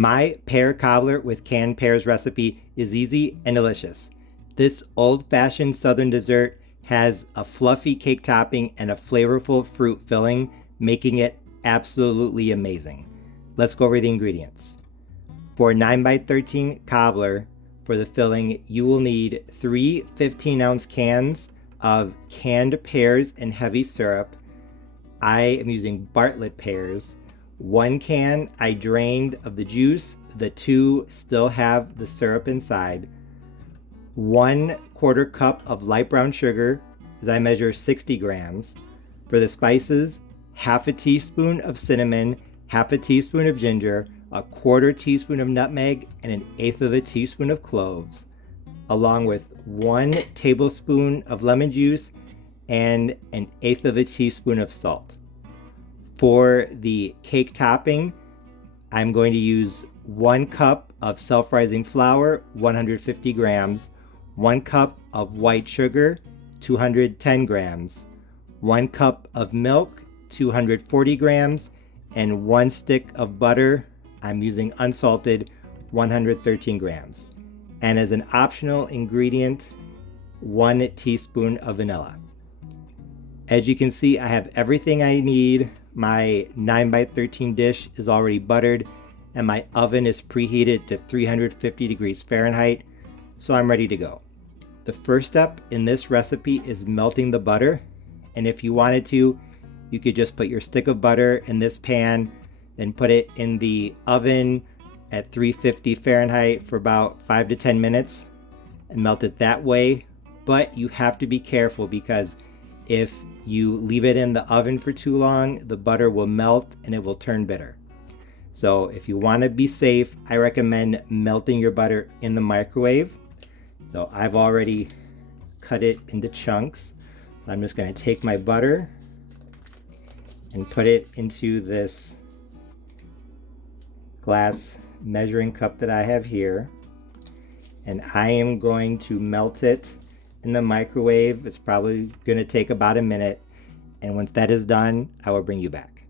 My pear cobbler with canned pears recipe is easy and delicious. This old-fashioned southern dessert has a fluffy cake topping and a flavorful fruit filling, making it absolutely amazing. Let's go over the ingredients. For a 9x13 cobbler, for the filling, you will need 3 15-ounce cans of canned pears and heavy syrup. I am using Bartlett pears. 1 can I drained of the juice. The 2 still have the syrup inside. 1/4 cup of light brown sugar, as I measure 60 grams. For the spices, half a teaspoon of cinnamon, half a teaspoon of ginger, a 1/4 teaspoon of nutmeg, and 1/8 of a teaspoon of cloves, along with 1 tablespoon of lemon juice and 1/8 of a teaspoon of salt. For the cake topping, I'm going to use 1 cup of self-rising flour, 150 grams, 1 cup of white sugar, 210 grams, 1 cup of milk, 240 grams, and 1 stick of butter. I'm using unsalted, 113 grams. And as an optional ingredient, 1 teaspoon of vanilla. As you can see, I have everything I need. My 9x13 dish is already buttered and my oven is preheated to 350 degrees Fahrenheit, so I'm ready to go. The first step in this recipe is melting the butter, and if you wanted to, you could just put your stick of butter in this pan, then put it in the oven at 350 Fahrenheit for about 5 to 10 minutes and melt it that way. But you have to be careful because if you leave it in the oven for too long, the butter will melt and it will turn bitter. So if you want to be safe, I recommend melting your butter in the microwave. So I've already cut it into chunks. So I'm just going to take my butter and put it into this glass measuring cup that I have here. And I am going to melt it in the microwave. It's probably going to take about a minute, and once that is done, I will bring you back.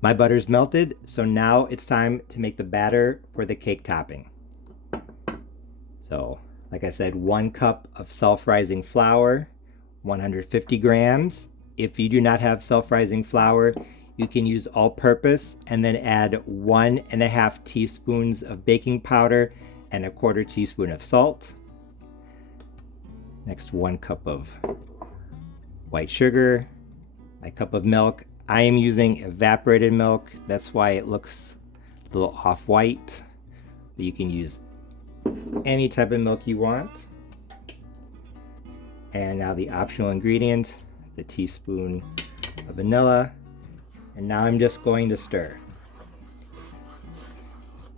My butter's melted, so now it's time to make the batter for the cake topping. So like I said, 1 cup of self-rising flour, 150 grams. If you do not have self-rising flour, you can use all-purpose and then add 1.5 teaspoons of baking powder and 1/4 teaspoon of salt. Next, 1 cup of white sugar, my cup of milk. I am using evaporated milk. That's why it looks a little off-white. But you can use any type of milk you want. And now the optional ingredient, the teaspoon of vanilla. And now I'm just going to stir.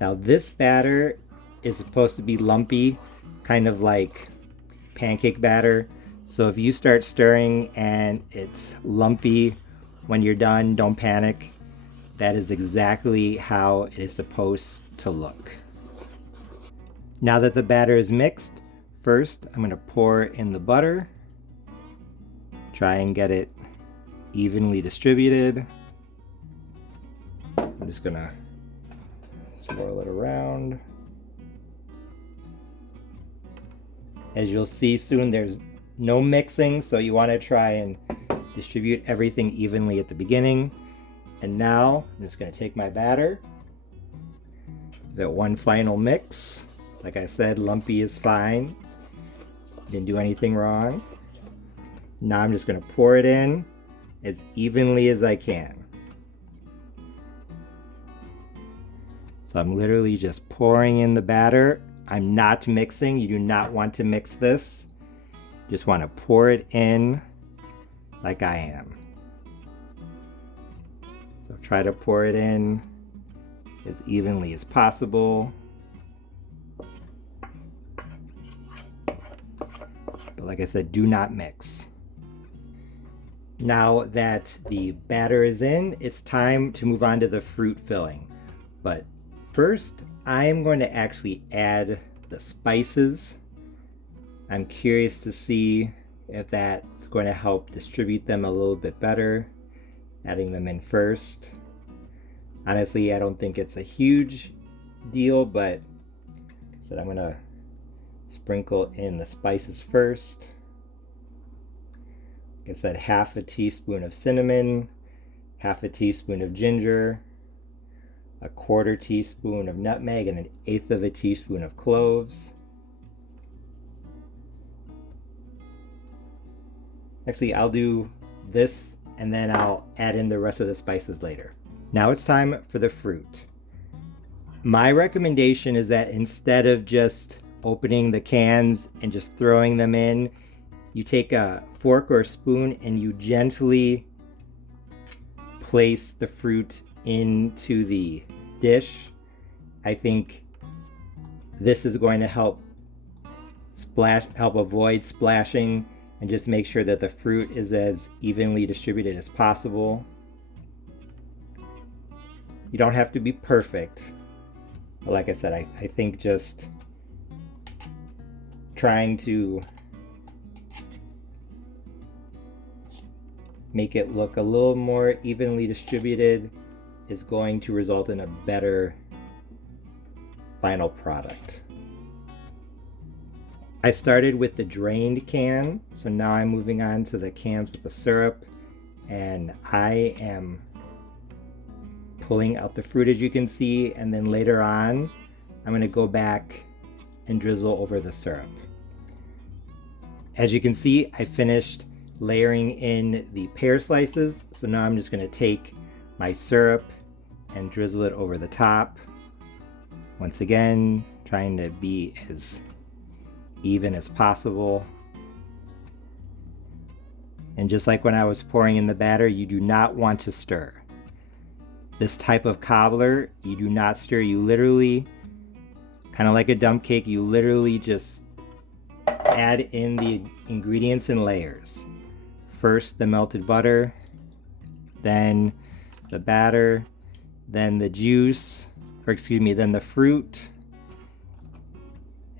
Now this batter is supposed to be lumpy, kind of like pancake batter. So if you start stirring and it's lumpy when you're done, don't panic. That is exactly how it is supposed to look. Now that the batter is mixed, first I'm going to pour in the butter. Try and get it evenly distributed. I'm just going to swirl it around. As you'll see soon, there's no mixing, so you want to try and distribute everything evenly at the beginning. And now I'm just going to take my batter, give it one final mix. Like I said, lumpy is fine. Didn't do anything wrong. Now I'm just going to pour it in as evenly as I can. So I'm literally just pouring in the batter. I'm not mixing. You do not want to mix this. Just want to pour it in like I am. So try to pour it in as evenly as possible. But like I said, do not mix. Now that the batter is in, it's time to move on to the fruit filling. But first, I am going to actually add the spices. I'm curious to see if that's going to help distribute them a little bit better, adding them in first. Honestly, I don't think it's a huge deal, but like I said, I'm gonna sprinkle in the spices first. Like I said, half a teaspoon of cinnamon, half a teaspoon of ginger, a quarter teaspoon of nutmeg, and an eighth of a teaspoon of cloves. Actually, I'll do this and then I'll add in the rest of the spices later. Now it's time for the fruit. My recommendation is that instead of just opening the cans and just throwing them in, you take a fork or a spoon and you gently place the fruit into the dish. I think this is going to help avoid splashing and just make sure that the fruit is as evenly distributed as possible. You don't have to be perfect, but like I said, I think just trying to make it look a little more evenly distributed is going to result in a better final product. I started with the drained can, so now I'm moving on to the cans with the syrup, and I am pulling out the fruit as you can see, and then later on I'm going to go back and drizzle over the syrup. As you can see, I finished layering in the pear slices, so now I'm just going to take my syrup and drizzle it over the top. Once again, trying to be as even as possible. And just like when I was pouring in the batter, you do not want to stir. This type of cobbler, you do not stir. You literally, kind of like a dump cake, you literally just add in the ingredients in layers. First the melted butter, then the batter, then the juice, or excuse me, then the fruit,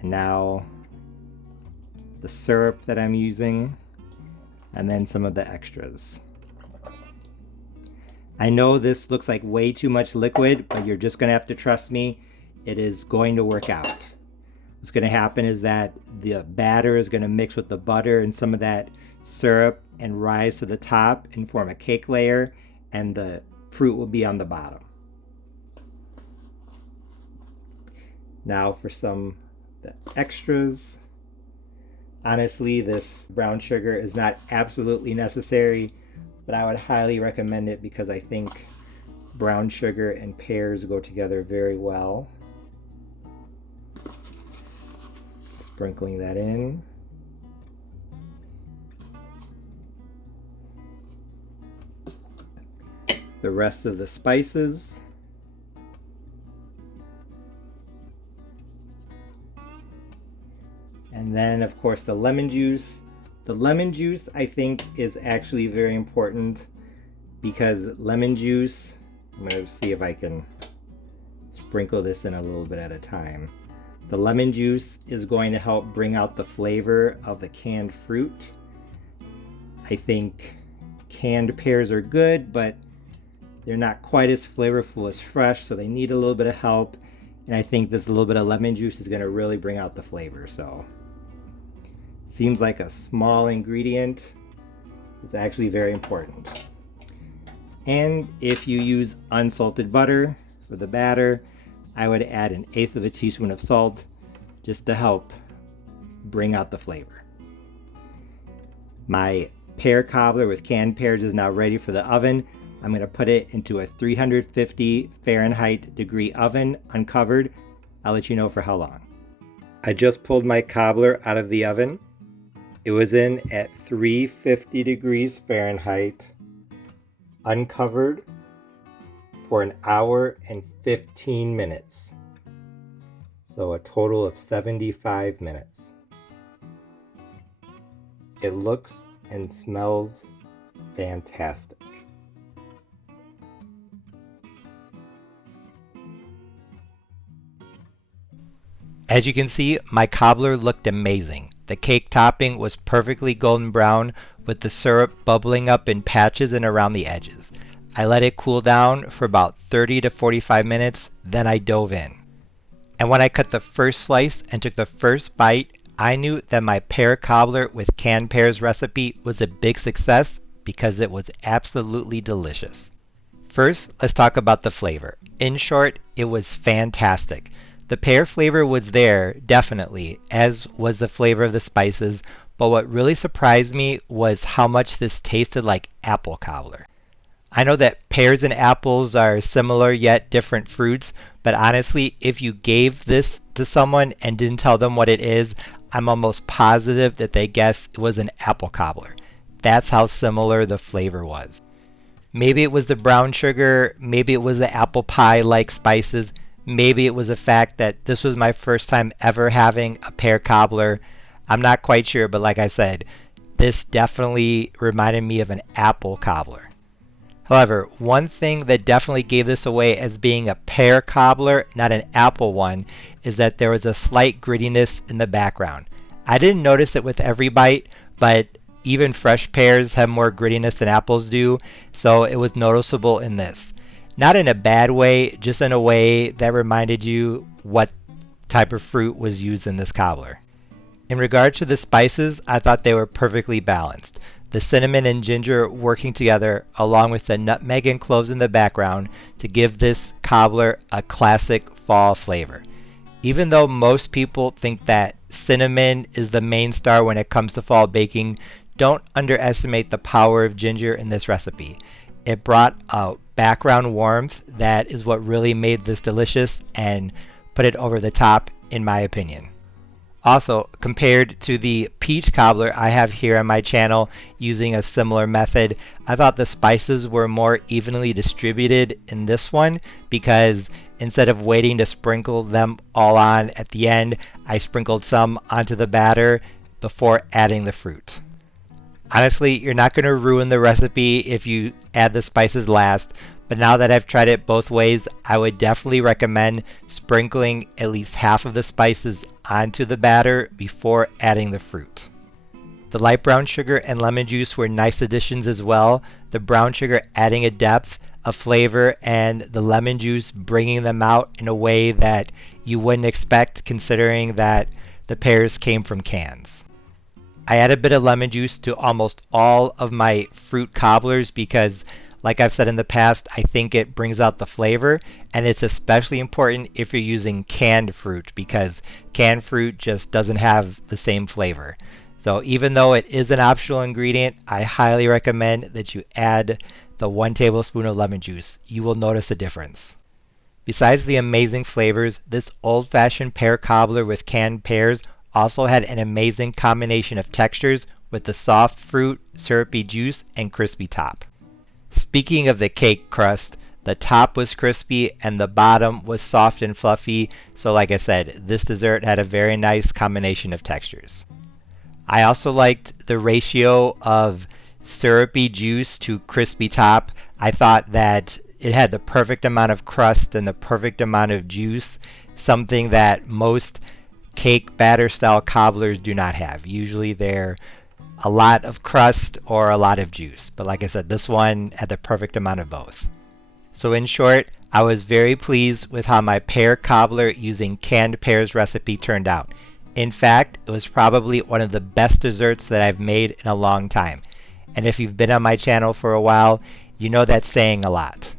and now the syrup that I'm using, and then some of the extras. I know this looks like way too much liquid, but you're just gonna have to trust me. It is going to work out. What's gonna happen is that the batter is gonna mix with the butter and some of that syrup and rise to the top and form a cake layer, and the fruit will be on the bottom. Now for some of the extras. Honestly, this brown sugar is not absolutely necessary, but I would highly recommend it because I think brown sugar and pears go together very well. Sprinkling that in. The rest of the spices. And then, of course, the lemon juice. The lemon juice, I think, is actually very important because lemon juice, I'm going to see if I can sprinkle this in a little bit at a time. The lemon juice is going to help bring out the flavor of the canned fruit. I think canned pears are good, but they're not quite as flavorful as fresh, so they need a little bit of help. And I think this little bit of lemon juice is going to really bring out the flavor. So seems like a small ingredient. It's actually very important. And if you use unsalted butter for the batter, I would add an eighth of a teaspoon of salt just to help bring out the flavor. My pear cobbler with canned pears is now ready for the oven. I'm going to put it into a 350 Fahrenheit degree oven, uncovered. I'll let you know for how long. I just pulled my cobbler out of the oven. It was in at 350 degrees Fahrenheit, uncovered, for an hour and 15 minutes. So a total of 75 minutes. It looks and smells fantastic. As you can see, my cobbler looked amazing. The cake topping was perfectly golden brown with the syrup bubbling up in patches and around the edges. I let it cool down for about 30 to 45 minutes, then I dove in. And when I cut the first slice and took the first bite, I knew that my pear cobbler with canned pears recipe was a big success because it was absolutely delicious. First, let's talk about the flavor. In short, it was fantastic. The pear flavor was there, definitely, as was the flavor of the spices, but what really surprised me was how much this tasted like apple cobbler. I know that pears and apples are similar yet different fruits, but honestly, if you gave this to someone and didn't tell them what it is, I'm almost positive that they guessed it was an apple cobbler. That's how similar the flavor was. Maybe it was the brown sugar, maybe it was the apple pie-like spices, maybe it was the fact that this was my first time ever having a pear cobbler. I'm not quite sure, but like I said, this definitely reminded me of an apple cobbler. However, one thing that definitely gave this away as being a pear cobbler, not an apple one, is that there was a slight grittiness in the background. I didn't notice it with every bite, but even fresh pears have more grittiness than apples do, so it was noticeable in this. Not in a bad way, just in a way that reminded you what type of fruit was used in this cobbler. In regard to the spices, I thought they were perfectly balanced. The cinnamon and ginger working together along with the nutmeg and cloves in the background to give this cobbler a classic fall flavor. Even though most people think that cinnamon is the main star when it comes to fall baking, don't underestimate the power of ginger in this recipe. It brought a background warmth that is what really made this delicious and put it over the top in my opinion. Also, compared to the peach cobbler I have here on my channel using a similar method, I thought the spices were more evenly distributed in this one because instead of waiting to sprinkle them all on at the end, I sprinkled some onto the batter before adding the fruit. Honestly, you're not going to ruin the recipe if you add the spices last, but now that I've tried it both ways, I would definitely recommend sprinkling at least half of the spices onto the batter before adding the fruit. The light brown sugar and lemon juice were nice additions as well, the brown sugar adding a depth, a flavor, and the lemon juice bringing them out in a way that you wouldn't expect considering that the pears came from cans. I add a bit of lemon juice to almost all of my fruit cobblers because, like I've said in the past, I think it brings out the flavor, and it's especially important if you're using canned fruit because canned fruit just doesn't have the same flavor. So even though it is an optional ingredient, I highly recommend that you add the 1 tablespoon of lemon juice. You will notice a difference. Besides the amazing flavors, this old-fashioned pear cobbler with canned pears also had an amazing combination of textures with the soft fruit, syrupy juice, and crispy top. Speaking of the cake crust, the top was crispy and the bottom was soft and fluffy, so like I said, this dessert had a very nice combination of textures. I also liked the ratio of syrupy juice to crispy top. I thought that it had the perfect amount of crust and the perfect amount of juice, something that most cake batter style cobblers do not have. Usually they're a lot of crust or a lot of juice, but like I said, this one had the perfect amount of both. So in short, I was very pleased with how my pear cobbler using canned pears recipe turned out. In fact, it was probably one of the best desserts that I've made in a long time. And if you've been on my channel for a while, you know that's saying a lot.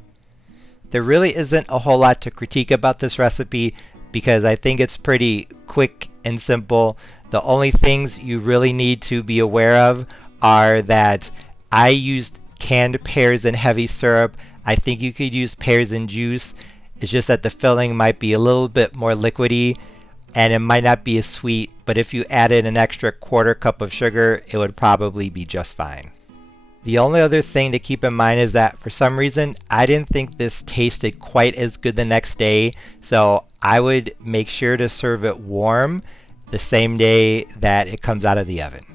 There really isn't a whole lot to critique about this recipe because I think it's pretty quick and simple. The only things you really need to be aware of are that I used canned pears and heavy syrup. I think you could use pears and juice. It's just that the filling might be a little bit more liquidy and it might not be as sweet, but if you added an extra 1/4 cup of sugar, it would probably be just fine. The only other thing to keep in mind is that for some reason, I didn't think this tasted quite as good the next day, so I would make sure to serve it warm the same day that it comes out of the oven.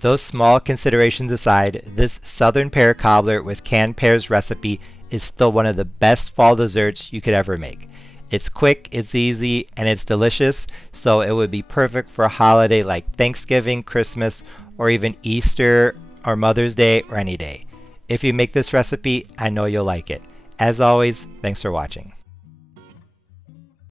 Those small considerations aside, this Southern Pear Cobbler with canned pears recipe is still one of the best fall desserts you could ever make. It's quick, it's easy, and it's delicious, so it would be perfect for a holiday like Thanksgiving, Christmas, or even Easter or Mother's Day or any day. If you make this recipe, I know you'll like it. As always, thanks for watching.